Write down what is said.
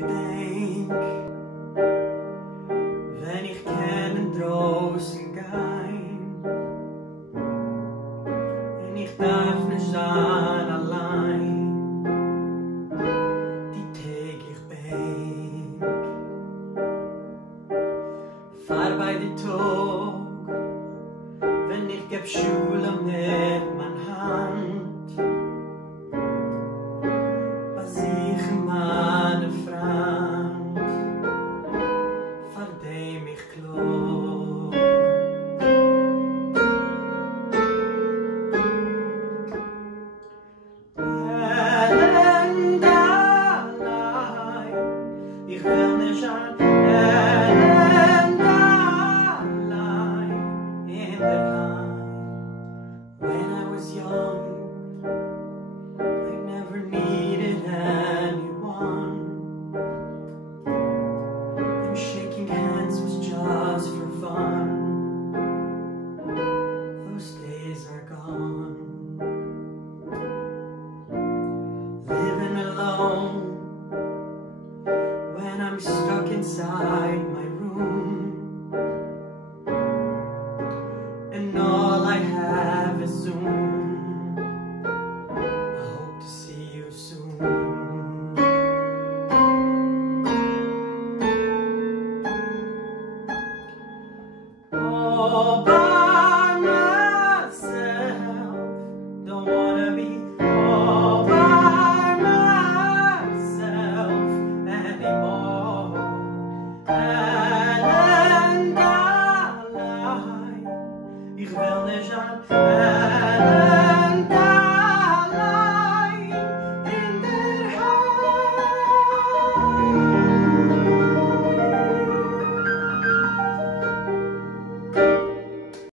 denk, wenn ich kenne draußen gein, und ich darf nicht sein allein, die Tag ich denk, fahr bei die Tag, wenn ich geb Schule mit mein Hand. Ich will nicht allein in der Heim. When I was young, I never needed anyone. And shaking hands was just for fun. Those days are gone. Living alone, I'm stuck inside my room, and all I have is Zoom. I hope to see you soon. Oh,